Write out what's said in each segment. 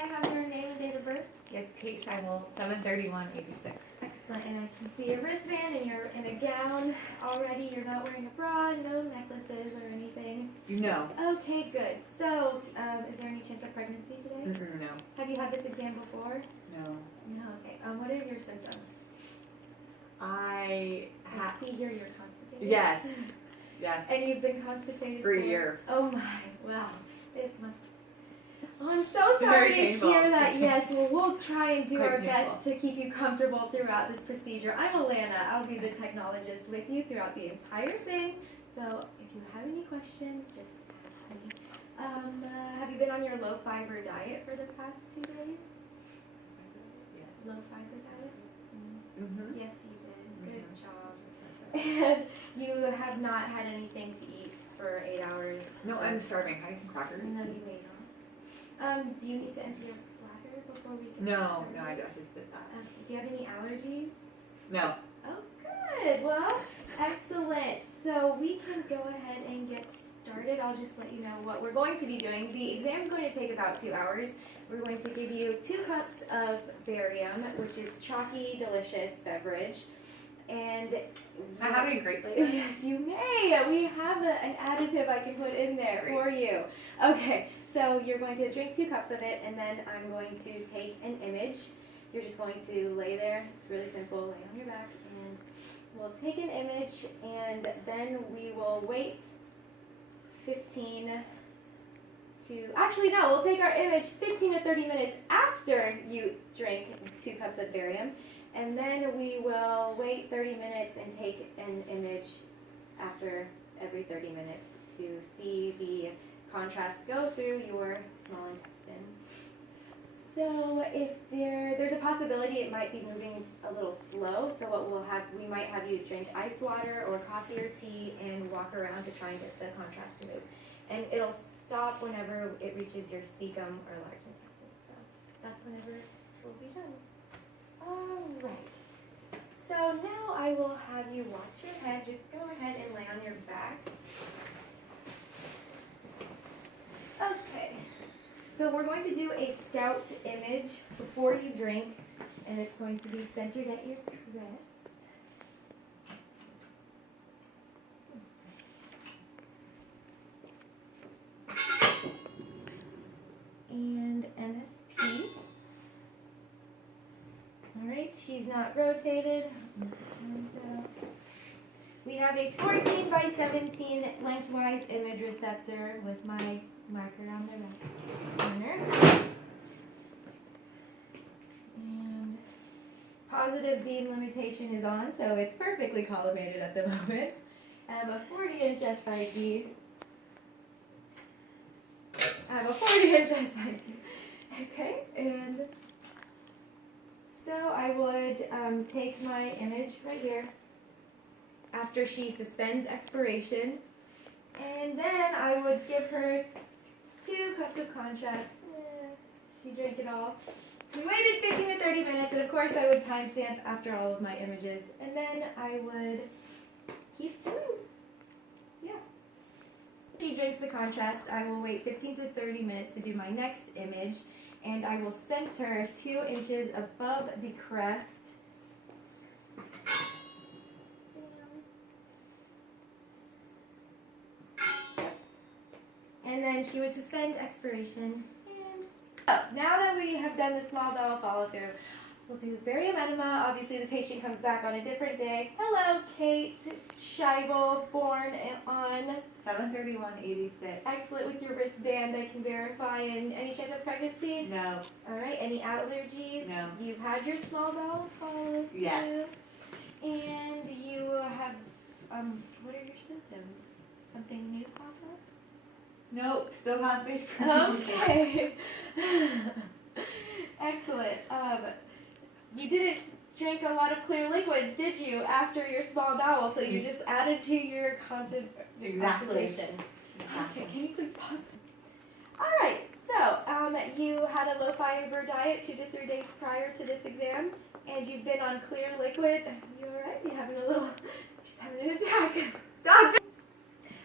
I have your name and date of birth? Yes, Kate Scheibel, 7/31/86. Excellent, and I can see your wristband and you're in a gown already. You're not wearing a bra, no necklaces or anything. No. Okay, good. So, is there any chance of pregnancy today? No. Have you had this exam before? No. No, okay. What are your symptoms? I see here you're constipated. Yes. Yes. And you've been constipated For a year. Oh my, wow. It must. Oh, I'm so sorry to hear that. Yes, well, we'll try and do Quite our painful. best to keep you comfortable throughout this procedure. I'm Alana. I'll be the technologist with you throughout the entire thing. So if you have any questions, just ask me. Have you been on your low-fiber diet for the past 2 days? Yes. Low-fiber diet? Mm-hmm. Yes, you did. Good job. And you have not had anything to eat for 8 hours? No, I'm starving. Can I get some crackers? No, you may not. Do you need to empty your bladder before we can No, get no, I started? just did that. Okay. Do you have any allergies? No. Oh, good. Well, excellent. So we can go ahead and get started. I'll just let you know what we're going to be doing. The exam's going to take about 2 hours. We're going to give you 2 cups of barium, which is chalky, delicious beverage. And Am I having a great flavor? yes, you may. We have an additive I can put in there Great. for you. Okay, so you're going to drink 2 cups of it, and then I'm going to take an image. You're just going to lay there. It's really simple. Lay on your back, and we'll take an image, and then we will wait 15 to... Actually, no, we'll take our image 15 to 30 minutes after you drink 2 cups of barium. And then we will wait 30 minutes and take an image after every 30 minutes to see the contrast go through your small intestine. So if there's a possibility it might be moving a little slow, so what we might have you drink ice water or coffee or tea and walk around to try and get the contrast to move. And it'll stop whenever it reaches your cecum or large intestine. So that's whenever it will be done. Alright, so now I will have you watch your head. Just go ahead and lay on your back. Okay, so we're going to do a scout image before you drink, and it's going to be centered at your crest. And MSP. Alright, she's not rotated. We have a 14 by 17 lengthwise image receptor with my marker on the right corner. And positive beam limitation is on, so it's perfectly collimated at the moment. I have a 40-inch SID. Okay, and so I would take my image right here after she suspends expiration, and then I would give her 2 cups of contrast. She drank it all. We waited 15 to 30 minutes, and of course I would timestamp after all of my images, and then I would keep doing. Yeah. She drinks the contrast. I will wait 15 to 30 minutes to do my next image, and I will center 2 inches above the crest. And then she would suspend expiration. And now that we have done the small bowel follow through, we'll do barium enema. Obviously, the patient comes back on a different day. Hello, Kate Scheibel, born on 7/31/86. excellent with your wristband. I can verify. And any chance of pregnancy? No. All right. Any allergies? No. You've had your small bowel follow through. Yes. And you have what are your symptoms? Something new pop up? Nope. Still constipated. Okay. Excellent. You didn't drink a lot of clear liquids, did you, after your small bowel? So you just added to your constipation. Exactly. Okay, can you please pause? All right. So you had a low-fiber diet 2 to 3 days prior to this exam, and you've been on clear liquid. You all right? You having a little? She's having an attack. Doctor.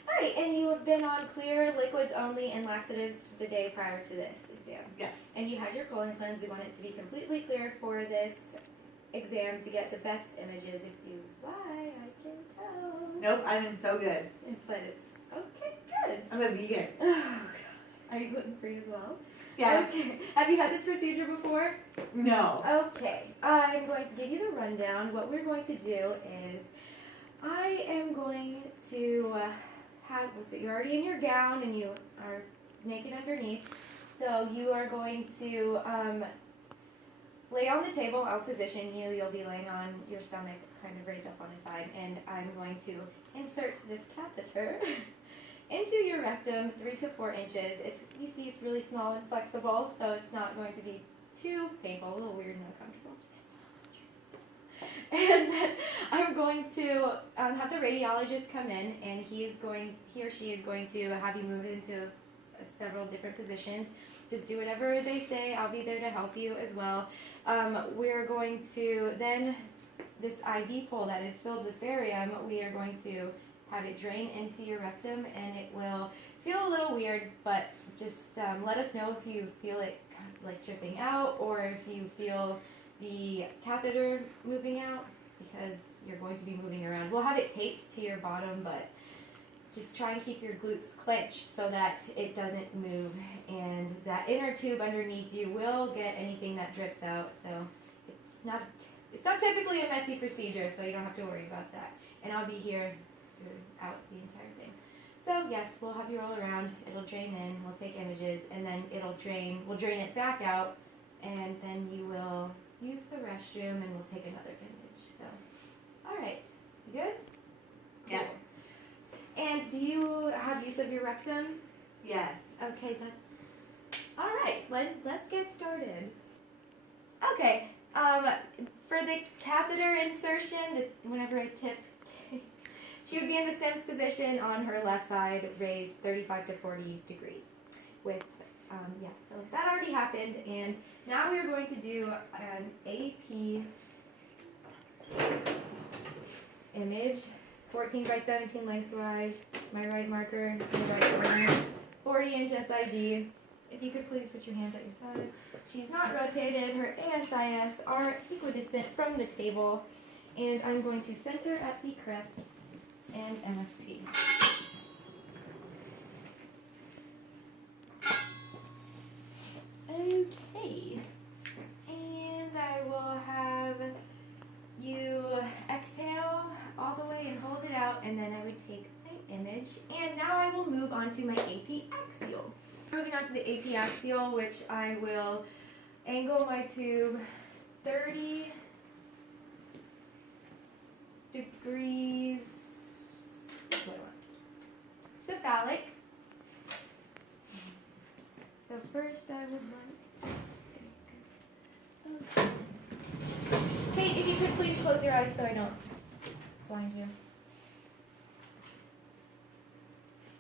All right. right, and you have been on clear liquids only and laxatives the day prior to this exam. Yes. And you had your colon cleanse. We want it to be completely clear for this exam to get the best images. If you lie, I can tell. Nope, I've been so good. But it's okay, good. I'm a vegan. Oh, God. Are you gluten free as well? Yeah. Okay. Have you had this procedure before? No. Okay. I'm going to give you the rundown. What we're going to do is I am going to so you're already in your gown and you are naked underneath. So you are going to lay on the table. I'll position you. You'll be laying on your stomach, kind of raised up on the side, and I'm going to insert this catheter into your rectum 3 to 4 inches. You see it's really small and flexible, so it's not going to be too painful, a little weird and uncomfortable. And then I'm going to have the radiologist come in, and he or she is going to have you move into several different positions. Just do whatever they say. I'll be there to help you as well. We're going to then, this IV pole that is filled with barium, we are going to have it drain into your rectum, and it will feel a little weird, but just let us know if you feel it like dripping out, or if you feel the catheter moving out, because you're going to be moving around. We'll have it taped to your bottom, but just try and keep your glutes clenched so that it doesn't move, and that inner tube underneath you will get anything that drips out. So it's not typically a messy procedure, so you don't have to worry about that. And I'll be here throughout the entire thing. So yes, we'll have you roll around. It'll drain in. We'll take images, and then it'll drain. We'll drain it back out, and then you will use the restroom, and we'll take another image. So, all right, you good? Yes. Cool. And do you have use of your rectum? Yes. Okay, that's all right. Let's get started. Okay. For the catheter insertion, whenever I tip, she would be in the Sims position on her left side, raised 35 to 40 degrees. With so that already happened, and now we are going to do an AP image, 14 by 17 lengthwise. My right marker in the right corner, 40-inch SID. If you could please put your hands at your side. She's not rotated. Her ASIS are equidistant from the table, and I'm going to center at the crests and MSP. Okay, and I will have you exhale all the way and hold it out, and then I would take my image, and now I will move on to my AP axial. Moving on to the AP axial, which I will angle my tube 30 degrees cephalic. So first I would like... Kate, if you could please close your eyes so I don't blind you.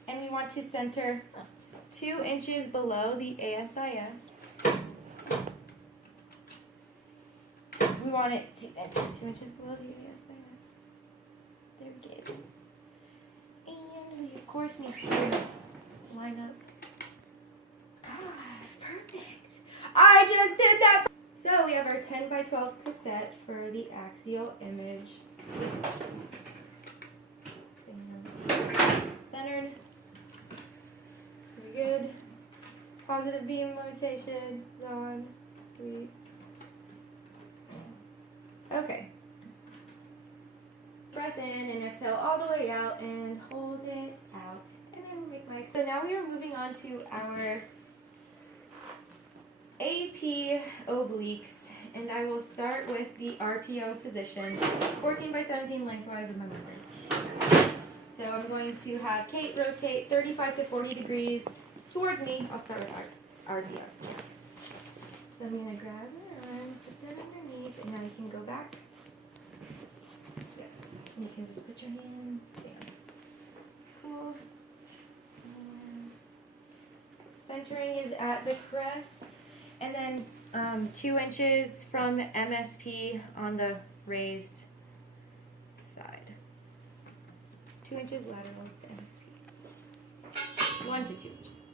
And we want to center 2 inches below the ASIS. We want it to enter 2 inches below the ASIS. There we go. And we of course need to line up. Perfect. I just did that. So we have our 10 by 12 cassette for the axial image. Centered. Very good. Positive beam limitation is on. Sweet. Okay. Breath in and exhale all the way out and hold it out. And then we'll make my... So now we are moving on to our AP obliques, and I will start with the RPO position, 14 by 17 lengthwise of my member. So I'm going to have Kate rotate 35 to 40 degrees towards me. I'll start with RPO. So I'm going to grab her arm, put that underneath, and now you can go back. Yep. And you can just put your hand down. Cool. And centering is at the crest. And then 2 inches from MSP on the raised side. 2 inches lateral to MSP. 1 to 2 inches.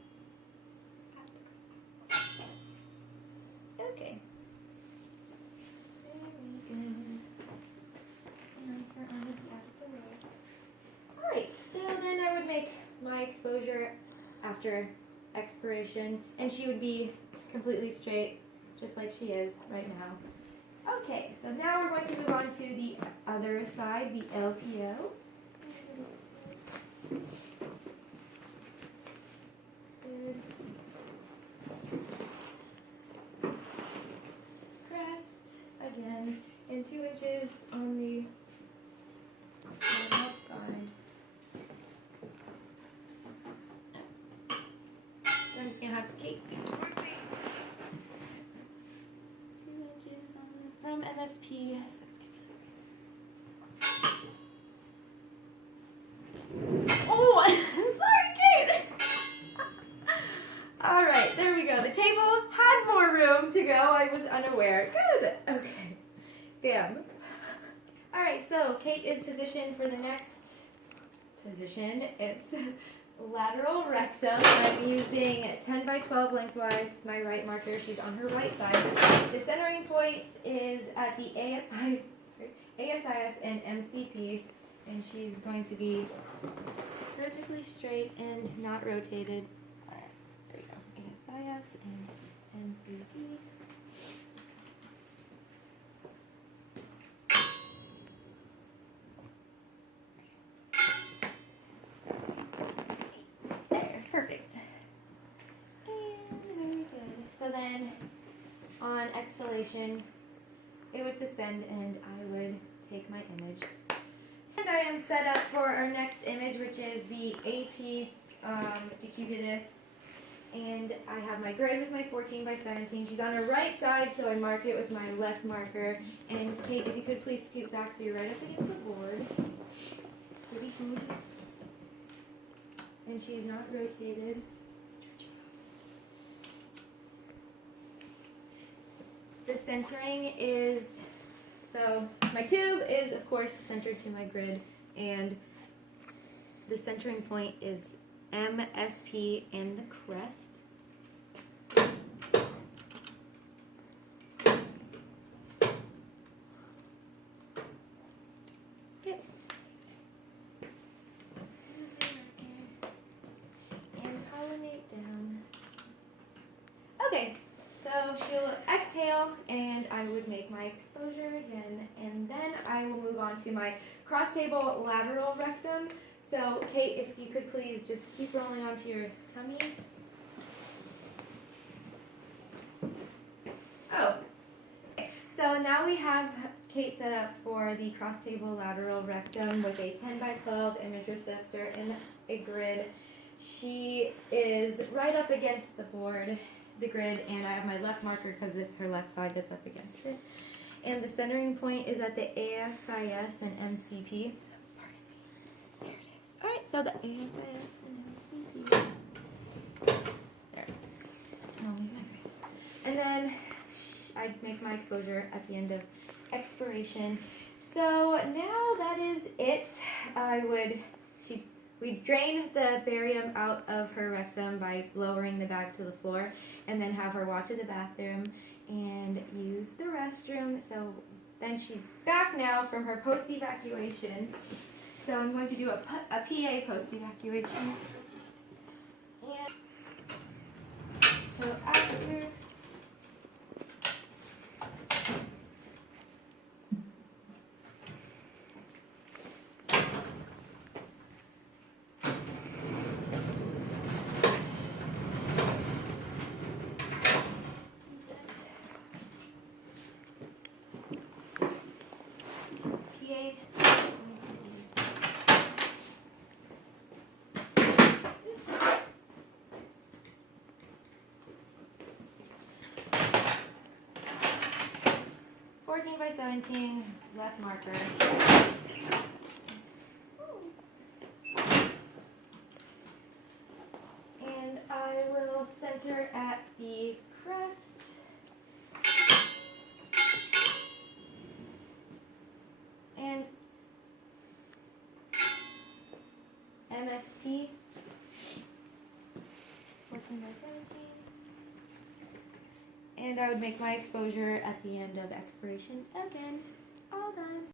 Okay. Very good. And we're on the back of the row. Alright, so then I would make my exposure after expiration, and she would be completely straight, just like she is right now. Okay, so now we're going to move on to the other side, the LPO. Good. Crest again, and 2 inches on the left side. So I'm just gonna have Kate stand for me. 2 inches from MSP. So oh, sorry, Kate. All right, there we go. The table had more room to go. I was unaware. Good. Okay. Bam. All right, so Kate is positioned for the next position. It's lateral rectum. I'm using 10 by 12 lengthwise, my right marker. She's on her right side. The centering point is at the ASIS and MCP, and she's going to be perfectly straight and not rotated. All right, there we go. ASIS and MCP. Perfect. And very good. So then on exhalation, it would suspend and I would take my image. And I am set up for our next image, which is the AP decubitus. And I have my grid with my 14 by 17. She's on her right side, so I mark it with my left marker. And Kate, if you could please scoot back so you're right up against the board. Pretty good. And she's not rotated. The centering is, so my tube is of course centered to my grid, and the centering point is MSP in the crest. Okay, so she'll exhale and I would make my exposure again, and then I will move on to my cross table lateral rectum. So Kate, if you could please just keep rolling onto your tummy. Oh, okay. So now we have Kate set up for the cross table lateral rectum with a 10 by 12 image receptor and a grid. She is right up against the board, the grid, and I have my left marker because it's her left side that's up against it. And the centering point is at the ASIS and MCP. There it is. All right, so the ASIS and MCP. There. And then I'd make my exposure at the end of expiration. So now that is it. We'd drain the barium out of her rectum by lowering the bag to the floor, and then have her walk to the bathroom and use the restroom. So then she's back now from her post-evacuation. So I'm going to do a PA post-evacuation. And so after... by 17, left marker. And I will center at the crest. And MSP. And I would make my exposure at the end of expiration again. All done.